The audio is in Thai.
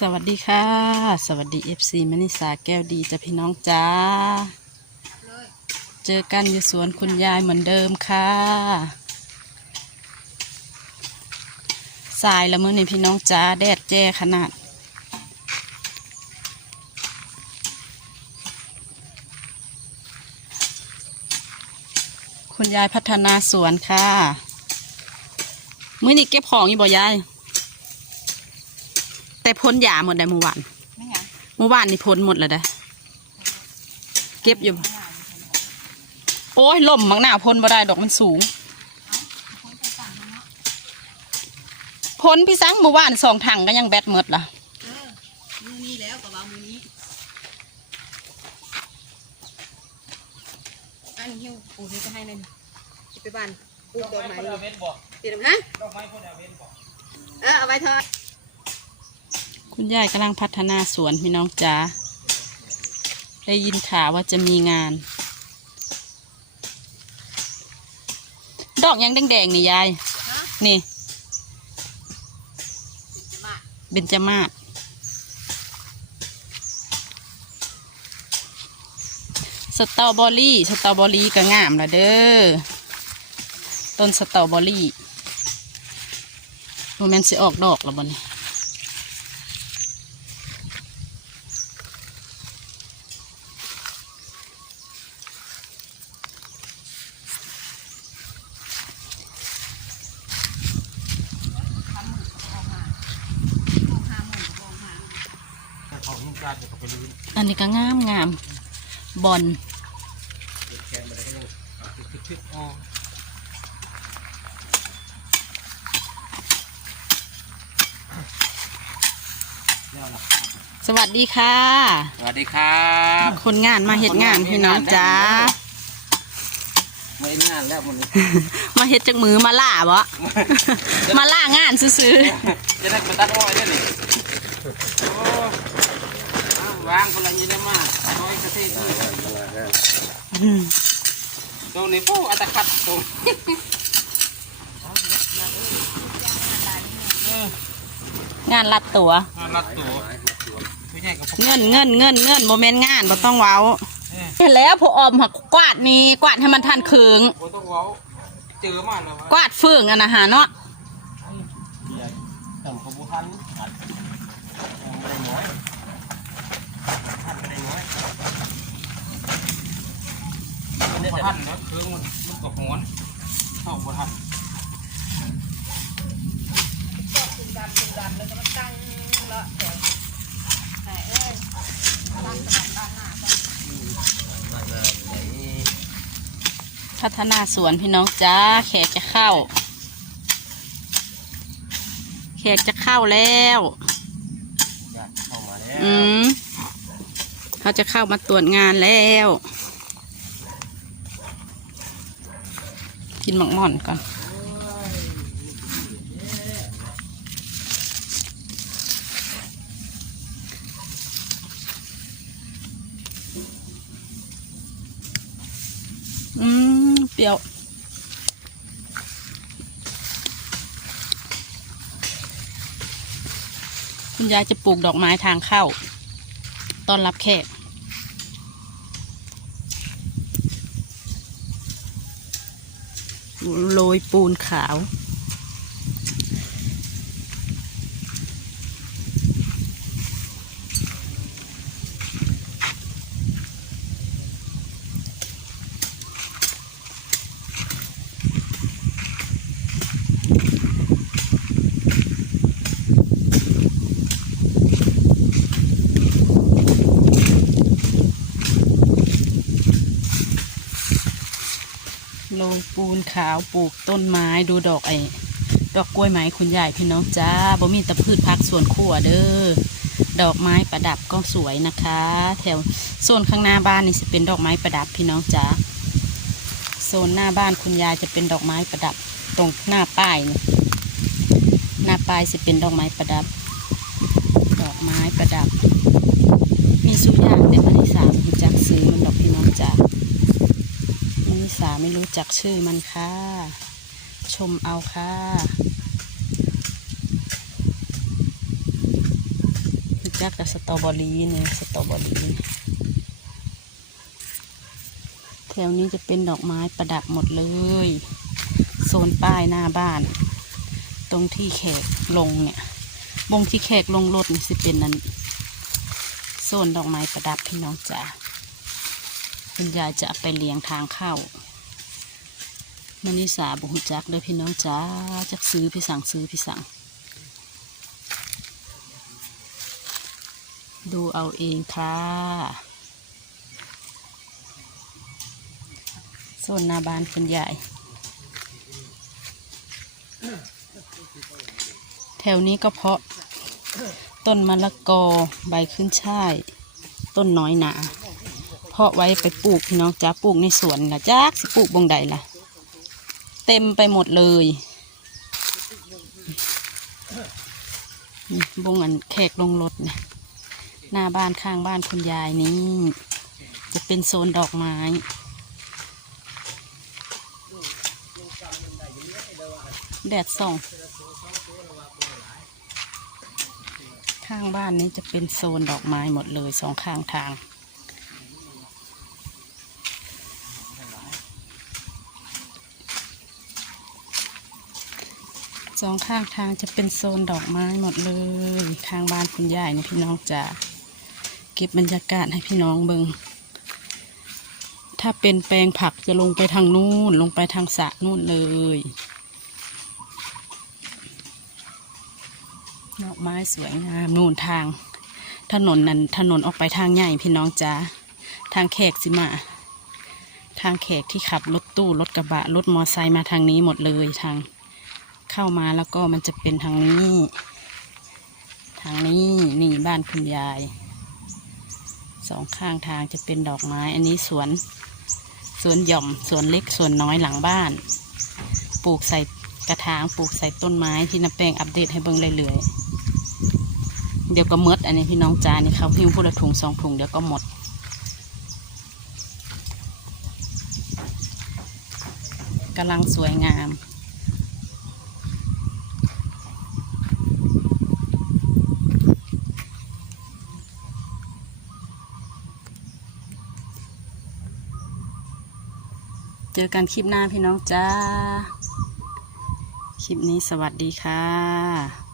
สวัสดีค่ะ สวัสดีเอฟซีมณิสาแก้วดีจะพี่น้องจ้า เจอกันอยู่สวนคุณยายเหมือนเดิมค่ะสายละมือนี่พี่น้องจ้าแดดแจ้ขนาด คุณยายพัฒนาสวนค่ะ มือนี่เก็บของอยู่บ่ยาย แต่พ้นยาหมดได้เมื่อวานไม่หงเมื่อวานนี่พ้นหมดแล้วได้อเก็บอยู่ โอ้ยล่มบางหน้าพ้นบ่ได้ดอกมันสูง พ้นพี่สังเมื่อวานสองถังก็ยังแบตหมดล่ะ เออมือนี้แล้วก็บว่ามือนี้อันหิ้วปู่นี่จะให้เลยไปบ้านปู่ดอกไม้มปียวเนตรียมฮะดอกไม้พวเดีเว้นบ่เออเอาไว้เถอะุณยายกำลังพัฒนาสวนพี่น้องจ๋าได้ยินข่าวว่าจะมีงาน ดอกยังแดงๆนี่ยาย นี่เบญจมาศสตรอเบอรี่ สตรอเบอรี่ก็งามละเด้อ ต้นสตรอเบอรี่โมเมนต์สิออกดอกแล้วบ่เนี่ย อันนี้ก็งามงามบอลสวัสดีค่ะ สวัสดีครับคนงานมาเห็ดงานพี่น้องจ้ามาเห็ดงานแล้วมันมาเห็ดจากมือมาล่าบ่มาล่างานซื้อๆจะได้มาตัดอ้อยได้หนิ Vang pula ni dia mah. Koi kasi tu. Tu ni pu atakat tu. Hmm. งานรัดตัว Ah, latu. เงินเงินเงินเงินโมเมนต์งานบ่ต้องเว้าเห็นแล้วผู้ออมหักกวาดนี่กวาดให้มันทันเคืง pokok tu รอมากวาดฟืองอันนะหาเนาะ หันไปได้น้อยเนี่ยนแล้วเครื่องมันมันก็หอนเข้าบ่ทันตุ้ดันตุ้ดันแล้วก็มันตั้งละแต่แต่เอ้ยตั้งสำหด้านหน้าพัฒนาสวนพี่น้องจ้าแขกจะเข้า แขกจะเข้าแล้ว อืม เขาจะเข้ามาตรวจงานแล้ว กินหมักม่อนก่อนอืมเปรี้ยวคุณยายจะปลูกดอกไม้ทางเข้า ต้อนรับแขกโรยปูนขาว โลยปูนขาวปลูกต้นไม้ดูดอกไอ้ดอกกล้วยไม้คุณยายพี่น้องจ้าบ่มีแต่พืชพักสวนขั้วเด้อดอกไม้ประดับก็สวยนะคะ แถวโซนข้างหน้าบ้านนี่จะเป็นดอกไม้ประดับพี่น้องจ้าโซนหน้าบ้านคุณยายจะเป็นดอกไม้ประดับตรงหน้าป้ายนี่หน้าป้ายจะเป็นดอกไม้ประดับ ดอกไม้ประดับ มีสุย่างเป็นอันที่สามจักซื้อมันดอกพี่น้องจ้าาไม่รู้จักชื่อมันค่ะ ชมเอาค่ะรู้จักกับสตรอเบอรี่เนี่ยสตรอเบอรี่แถวนี้จะเป็นดอกไม้ประดับหมดเลย โซนป้ายหน้าบ้าน ตรงที่แขกลงเนี่ย วงที่แขกลงรถนี่สิเป็นนั้นโซนดอกไม้ประดับพี่น้องจ๋าคุณยายจะไปเลี้ยงทางเข้า มันนิสาบุหุจักเด้อพี่น้องจ๋าจักซื้อพี่สั่งซื้อพี่สั่ง ดูเอาเองค่ะโซนนาบานคุณยายแถวนี้ก็เพาะ ต้นมะละกอใบขึ้นช่าย ต้นน้อยหนา เพาะไว้ไปปลูกพี่น้องจ้าปลูกในสวนละจักสิปลูกบงใดล่ะ ต็มไปหมดเลยนี่บงอันแขกลงรถนะหน้าบ้านข้างบ้านคุณยายนี่จะเป็นโซนดอกไม้ แดดส่อง ข้างบ้านนี้จะเป็นโซนดอกไม้หมดเลยสองข้างทาง สองข้างทางจะเป็นโซนดอกไม้หมดเลยข้างบ้านคุณยายนี่พี่น้องจะเก็บบรรยากาศให้พี่น้องเบิงถ้าเป็นแปลงผักจะลงไปทางนู้นลงไปทางสระนู่นเลยดอกไม้สวยงามนู่นทาง ถนนนั้นถนนออกไปทางใหญ่พี่น้องจ้าทางแขกสิมาทางแขกที่ขับรถตู้รถกระบะรถมอไซค์มาทางนี้หมดเลยทาง เข้ามาแล้วก็มันจะเป็นทางนี้ ทางนี้นี่บ้านคุณยายสองข้างทางจะเป็นดอกไม้ อันนี้สวนสวนหย่อมสวนเล็กสวนน้อยหลังบ้าน ปลูกใส่กระถางปลูกใส่ต้นไม้ที่น้าแป้งอัปเดตให้เบิ่งเรื่อยๆเดี๋ยวก็มดอันนี้พี่น้องจานี่เขาพิ้วพูละถุงสองถุงเดี๋ยวก็หมดกำลังสวยงาม เจอกันคลิปหน้าพี่น้องจ้า คลิปนี้สวัสดีค่ะ